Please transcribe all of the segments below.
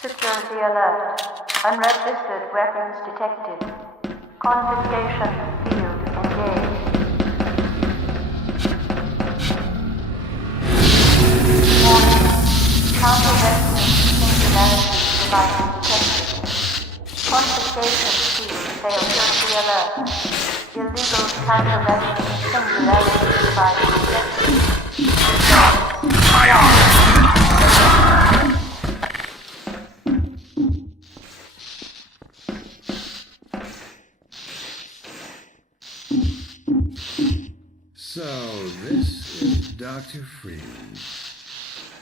Security alert. Unregistered weapons detected. Confiscation field engaged. Warning. Counter-resonance singularity device detected. Confiscation field security alert. Illegal counter-resonance singularity device detected. Fire! So, this is Dr. Freeman.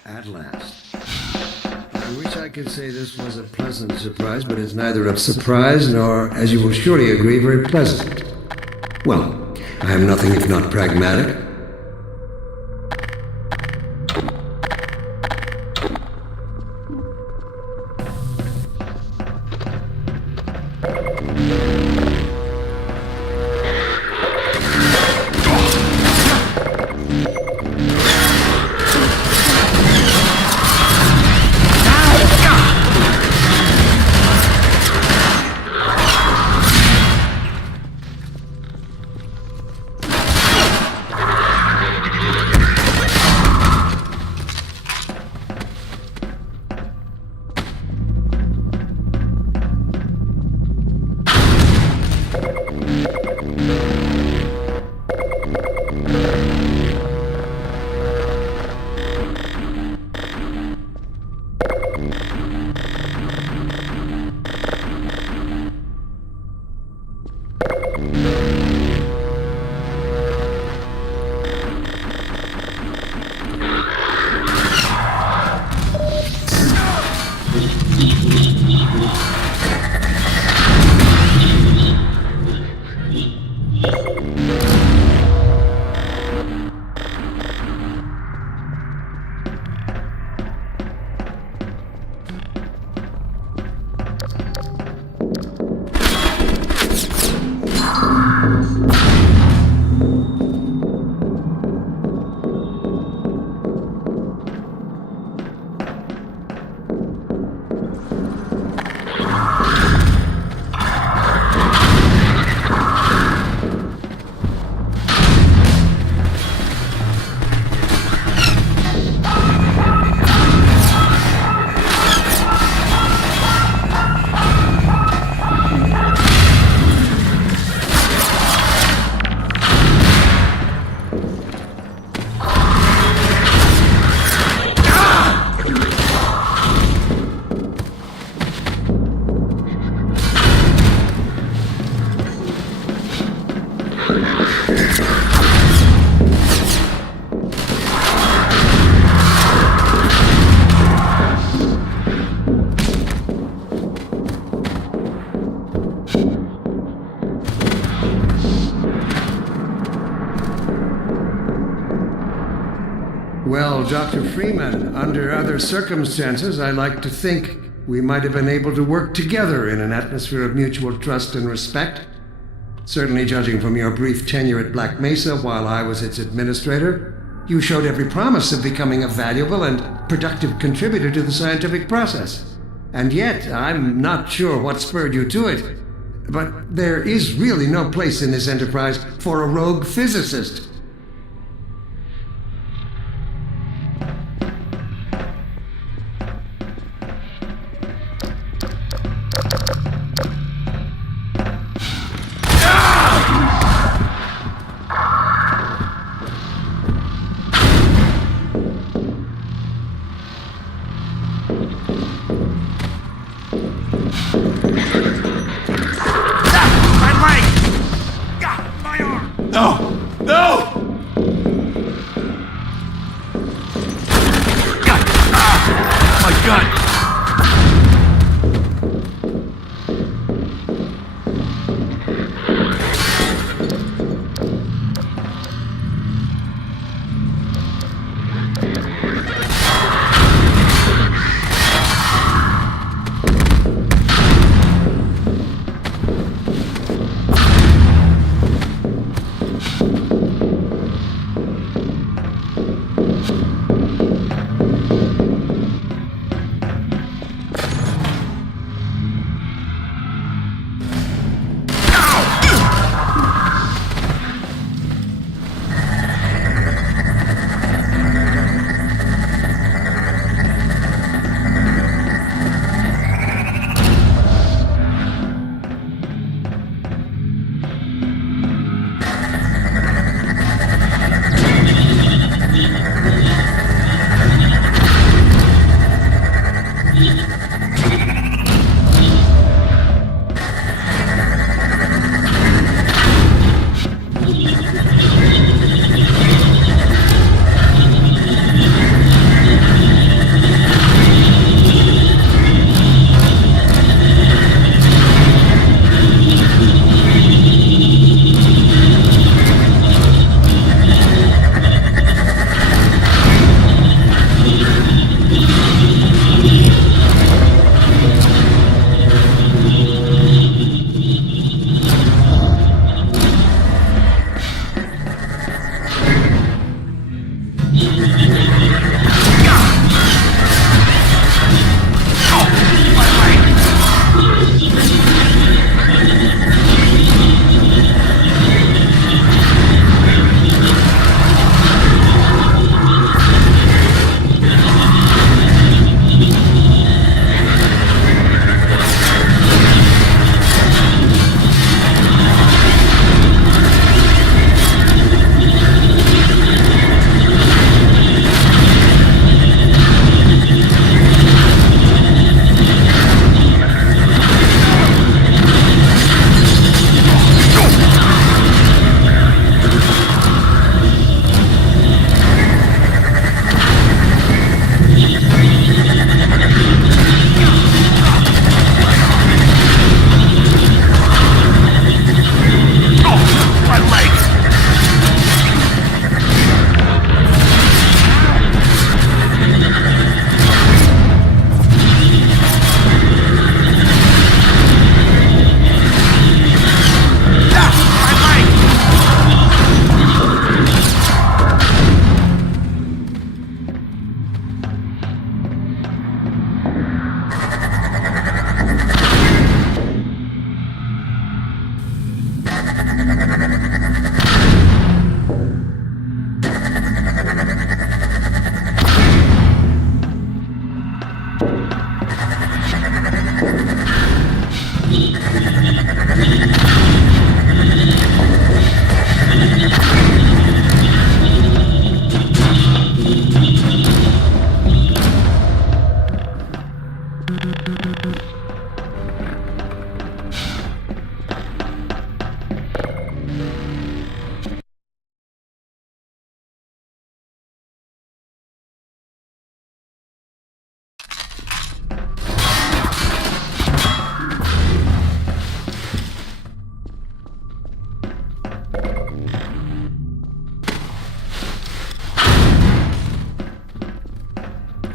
At last. I wish I could say this was a pleasant surprise, but it's neither a surprise nor, as you will surely agree, very pleasant. Well, I am nothing if not pragmatic. Well, Dr. Freeman, under other circumstances, I like to think we might have been able to work together in an atmosphere of mutual trust and respect. Certainly, judging from your brief tenure at Black Mesa while I was its administrator, you showed every promise of becoming a valuable and productive contributor to the scientific process. And yet, I'm not sure what spurred you to it. But there is really no place in this enterprise for a rogue physicist. No! No!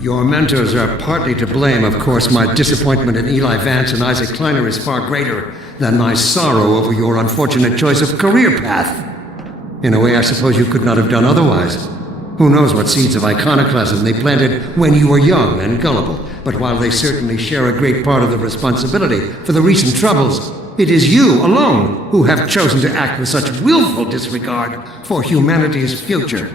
Your mentors are partly to blame, of course. My disappointment in Eli Vance and Isaac Kleiner is far greater than my sorrow over your unfortunate choice of career path. In a way, I suppose you could not have done otherwise. Who knows what seeds of iconoclasm they planted when you were young and gullible. But while they certainly share a great part of the responsibility for the recent troubles, it is you alone who have chosen to act with such willful disregard for humanity's future.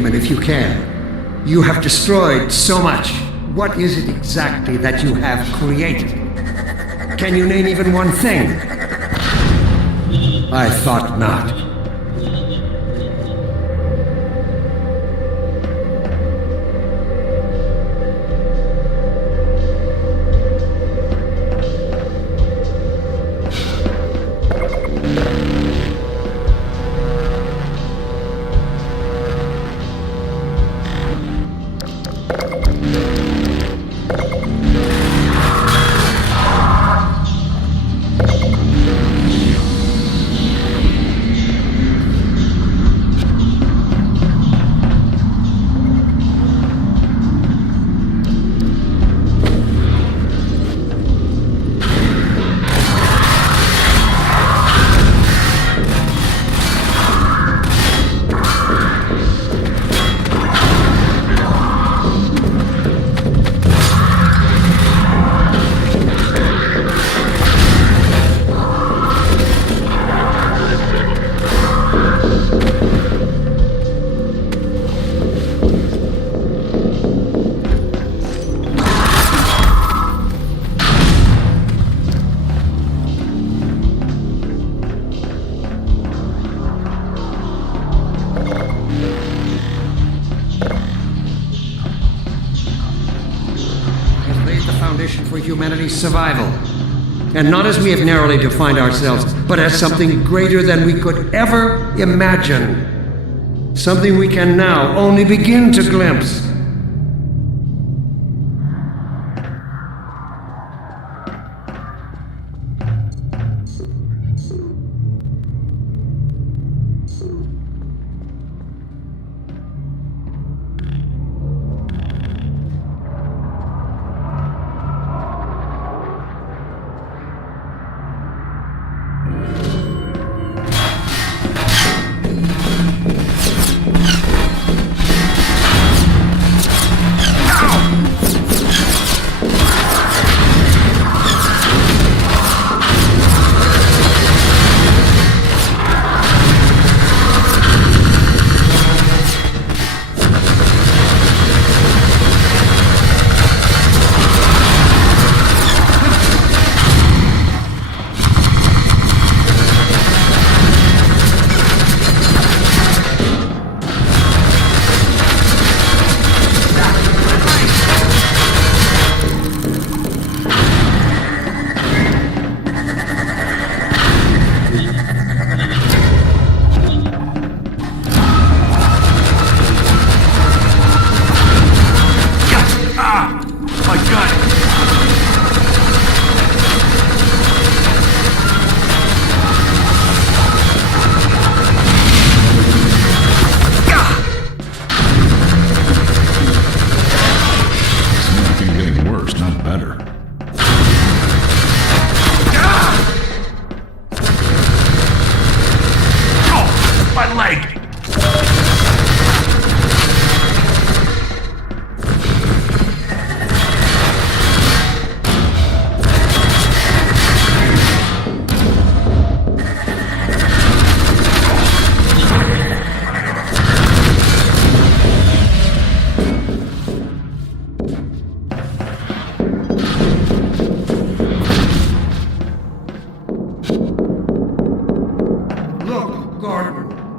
Freeman, if you can. You have destroyed so much. What is it exactly that you have created? Can you name even one thing? I thought not. For humanity's survival. And not as we have narrowly defined ourselves, but as something greater than we could ever imagine. Something we can now only begin to glimpse.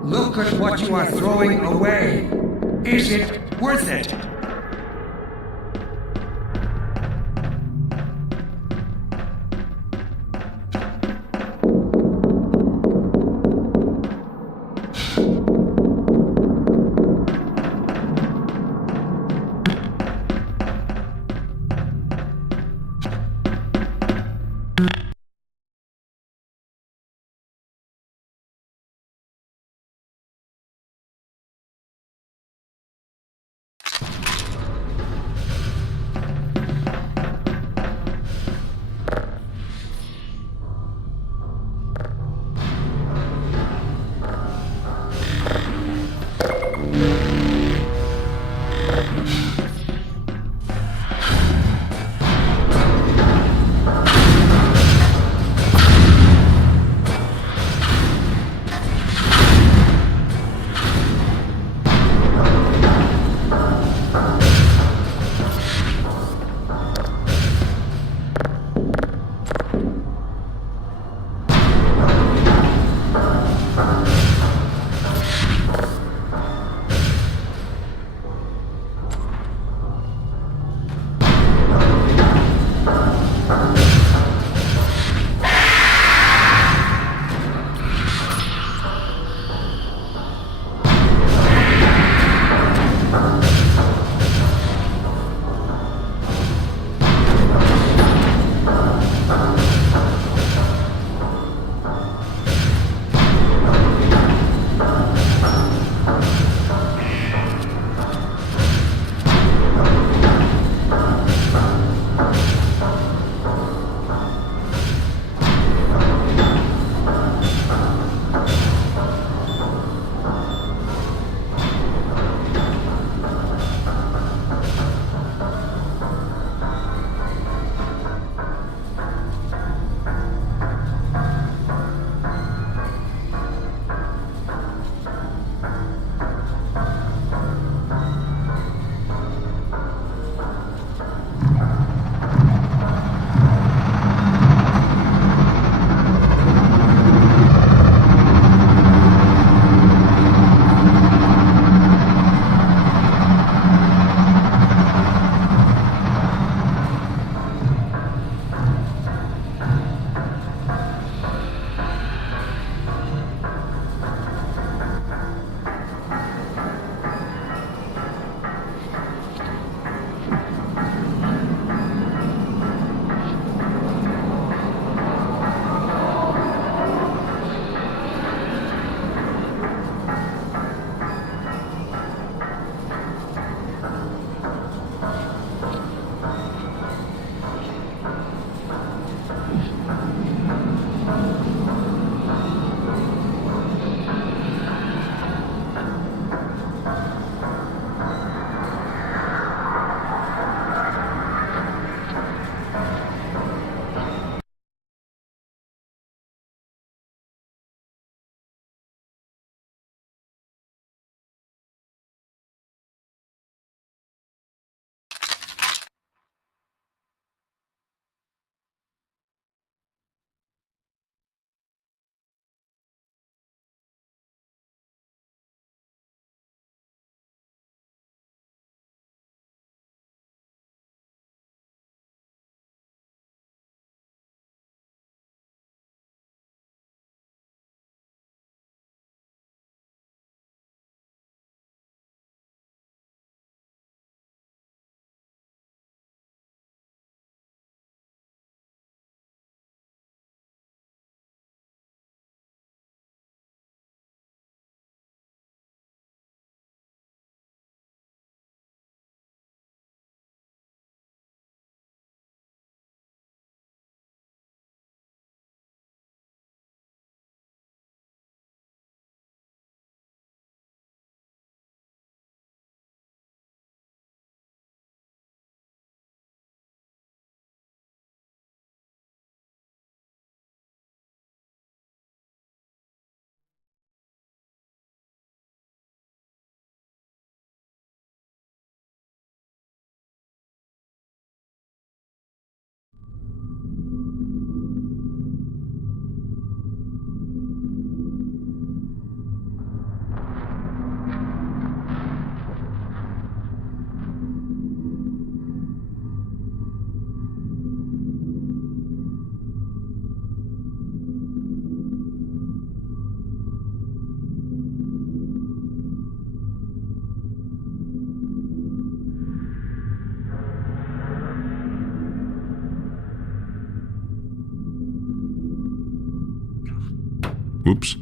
Look at what you are throwing away. Is it worth it? Oops.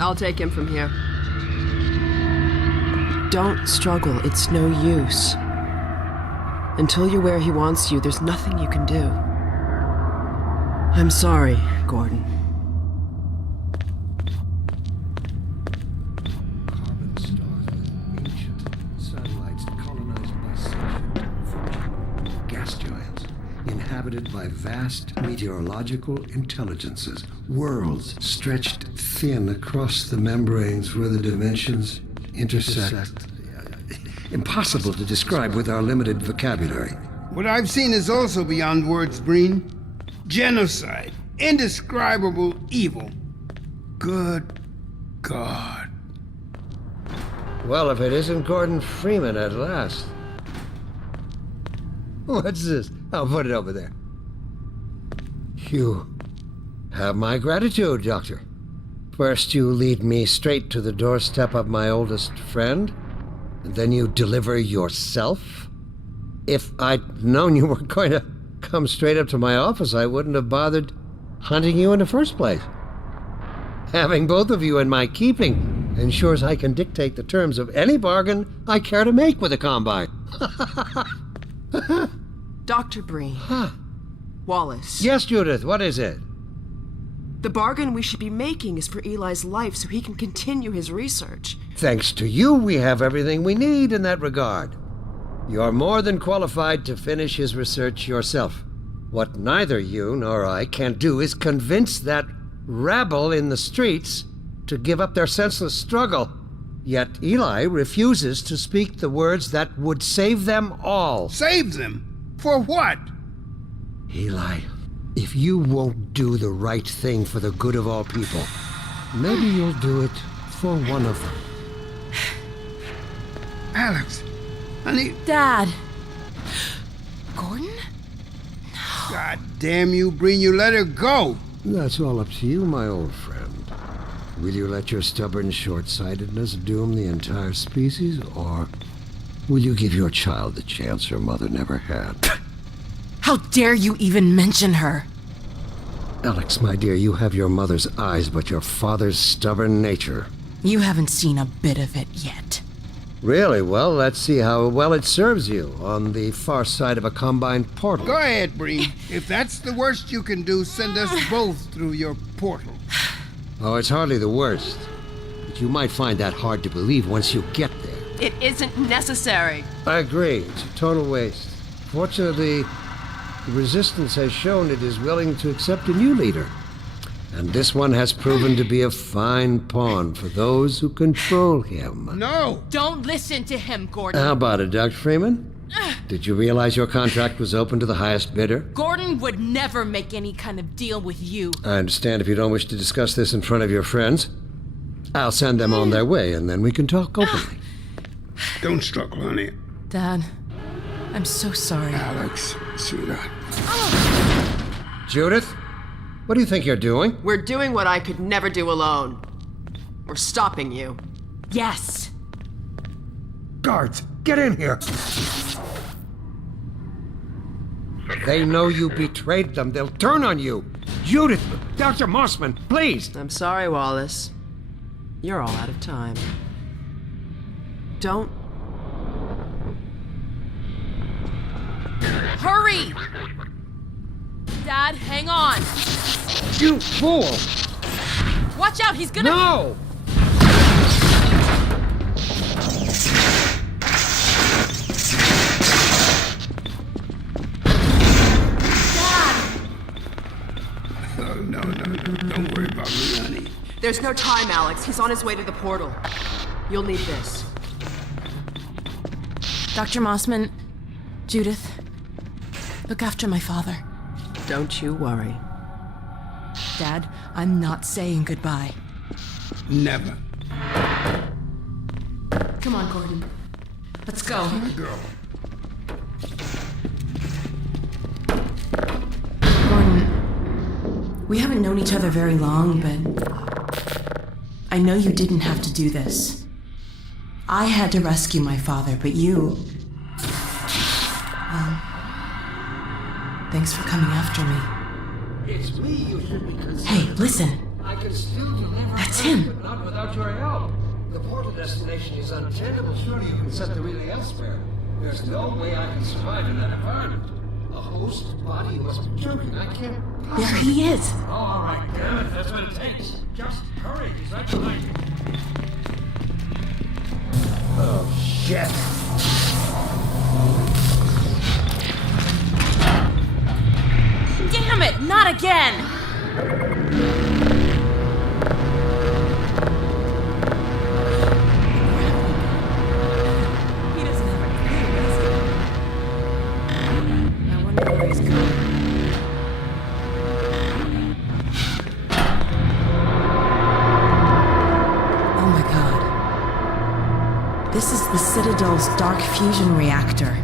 I'll take him from here. Don't struggle, it's no use. Until you're where he wants you, there's nothing you can do. I'm sorry, Gordon. Carbon stars with ancient satellites colonized by sentient gas giants, inhabited by vast meteorological intelligences, worlds stretched thin across the membranes where the dimensions intersect. Impossible to describe with our limited vocabulary. What I've seen is also beyond words, Breen. Genocide. Indescribable evil. Good God. Well, if it isn't Gordon Freeman at last. What's this? I'll put it over there. You have my gratitude, Doctor. First you lead me straight to the doorstep of my oldest friend, and then you deliver yourself? If I'd known you were going to come straight up to my office, I wouldn't have bothered hunting you in the first place. Having both of you in my keeping ensures I can dictate the terms of any bargain I care to make with the Combine. Dr. Breen. Huh. Wallace. Yes, Judith, what is it? The bargain we should be making is for Eli's life so he can continue his research. Thanks to you, we have everything we need in that regard. You're more than qualified to finish his research yourself. What neither you nor I can do is convince that rabble in the streets to give up their senseless struggle. Yet Eli refuses to speak the words that would save them all. Save them? For what? Eli, if you won't do the right thing for the good of all people, maybe you'll do it for one of them. Alex, honey. Dad. Gordon? God damn you, Breen, you let her go. That's all up to you, my old friend. Will you let your stubborn short-sightedness doom the entire species, or will you give your child the chance her mother never had? How dare you even mention her? Alex, my dear, you have your mother's eyes, but your father's stubborn nature. You haven't seen a bit of it yet. Really? Well, let's see how well it serves you on the far side of a combined portal. Go ahead, Breen. If that's the worst you can do, send us both through your portal. Oh, it's hardly the worst. But you might find that hard to believe once you get there. It isn't necessary. I agree. It's a total waste. Fortunately, the Resistance has shown it is willing to accept a new leader. And this one has proven to be a fine pawn for those who control him. No! Don't listen to him, Gordon. How about it, Dr. Freeman? Did you realize your contract was open to the highest bidder? Gordon would never make any kind of deal with you. I understand if you don't wish to discuss this in front of your friends. I'll send them on their way, and then we can talk openly. Don't struggle, honey. Dad, I'm so sorry. Alex, sweetheart. Judith, what do you think you're doing? We're doing what I could never do alone. We're stopping you. Yes. Guards, get in here! They know you betrayed them. They'll turn on you. Judith, Dr. Mossman, please! I'm sorry, Wallace. You're all out of time. Don't... Hurry! Dad, hang on. You fool! Watch out, he's gonna... No! Oh, no. Don't worry about me, honey. There's no time, Alex. He's on his way to the portal. You'll need this. Dr. Mossman, Judith, look after my father. Don't you worry. Dad, I'm not saying goodbye. Never. Come on, Gordon. Let's go. Girl. Gordon, we haven't known each other very long, but I know you didn't have to do this. I had to rescue my father, but you... Well, thanks for coming after me. It's me you should be concerned. Hey, listen. I can still deliver. That's him. But not without your help. The portal destination is untenable. Surely you can set the relay elsewhere. There's no way I can survive in that environment. A host body must be joking. I can't possibly... There he is. Oh, all right, damn it. That's what it takes. Just hurry. He's right behind you. Oh, shit. Damn it, not again! He doesn't have a clue, does he? I wonder where he's going. Oh my god. This is the Citadel's dark fusion reactor.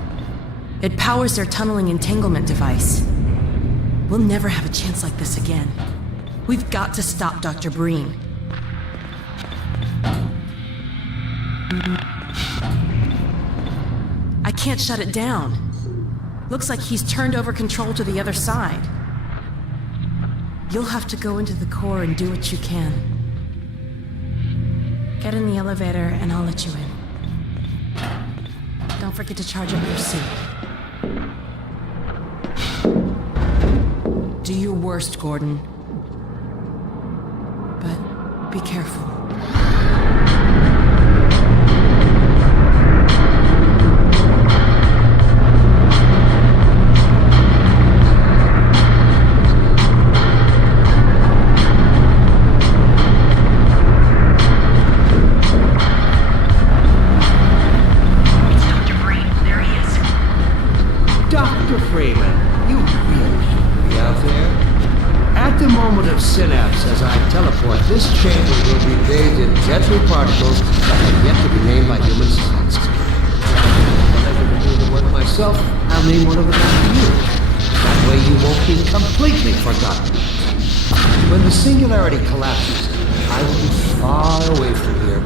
It powers their tunneling entanglement device. We'll never have a chance like this again. We've got to stop Dr. Breen. I can't shut it down. Looks like he's turned over control to the other side. You'll have to go into the core and do what you can. Get in the elevator and I'll let you in. Don't forget to charge up your suit. Do your worst, Gordon. But be careful. Dr. Freeman, you really shouldn't be out there. At the moment of synapse, as I teleport, this chamber will be bathed in deadly particles that have yet to be named by human science. Whenever I do the work myself, I'll name one of them after you. That way you won't be completely forgotten. When the singularity collapses, I will be far away from here,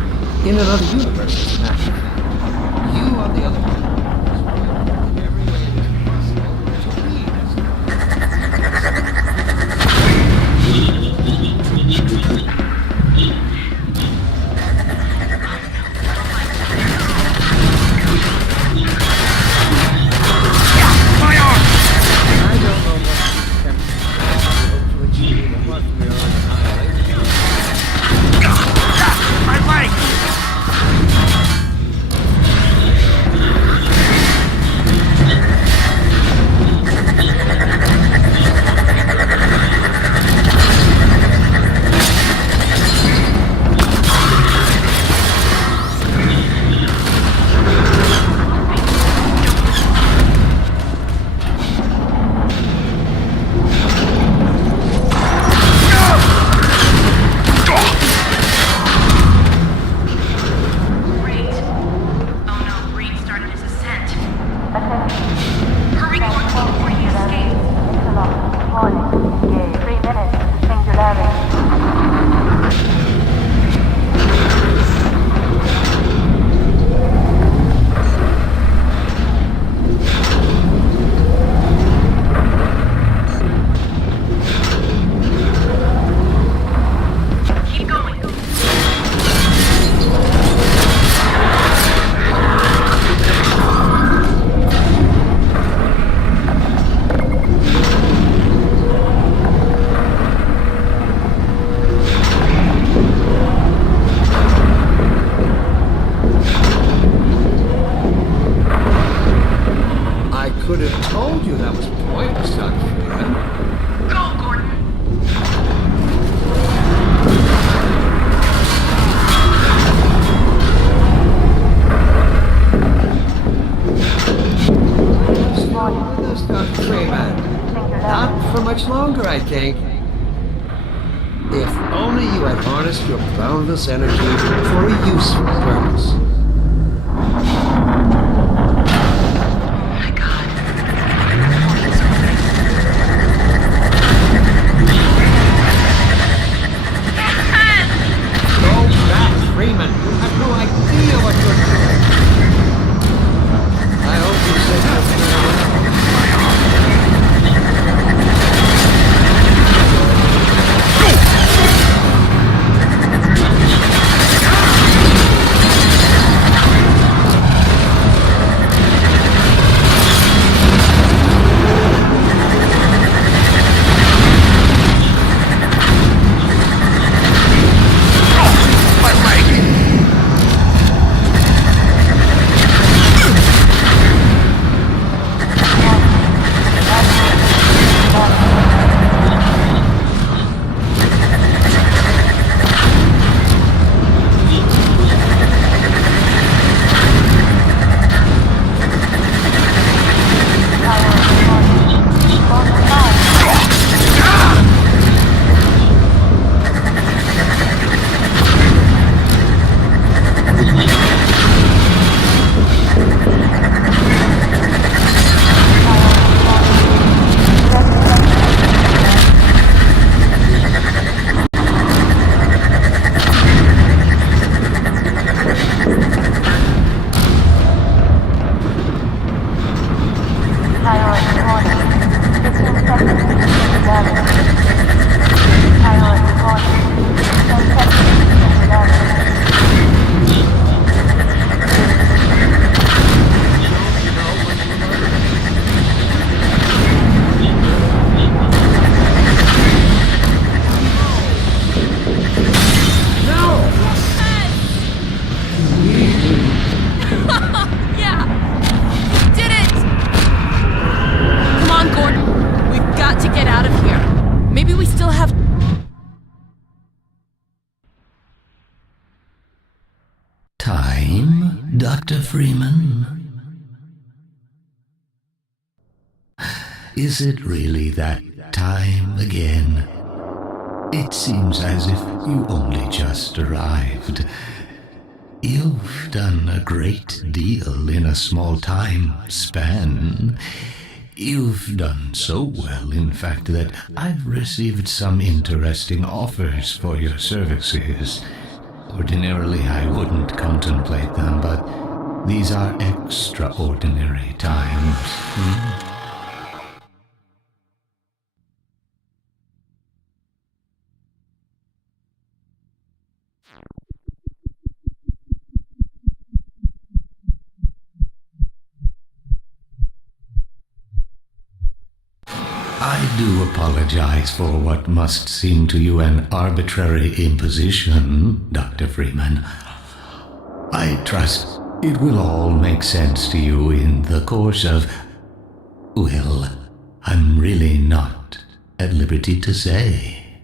in another universe, as a matter of fact. You, on the other hand, every way it is possible to lead us. My arm! I don't know what to hope to achieve apart from your own annihilation. My leg! right, King. If only you had harnessed your boundless energy for a useful purpose. Go back, Freeman. You have no idea what you're doing. I hope you said your Time, Dr. Freeman? Is it really that time again? It seems as if you only just arrived. You've done a great deal in a small time span. You've done so well, in fact, that I've received some interesting offers for your services. Ordinarily, I wouldn't contemplate them, but these are extraordinary times. I do apologize for what must seem to you an arbitrary imposition, Dr. Freeman. I trust it will all make sense to you in the course of... well, I'm really not at liberty to say.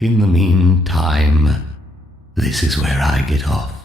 In the meantime, this is where I get off.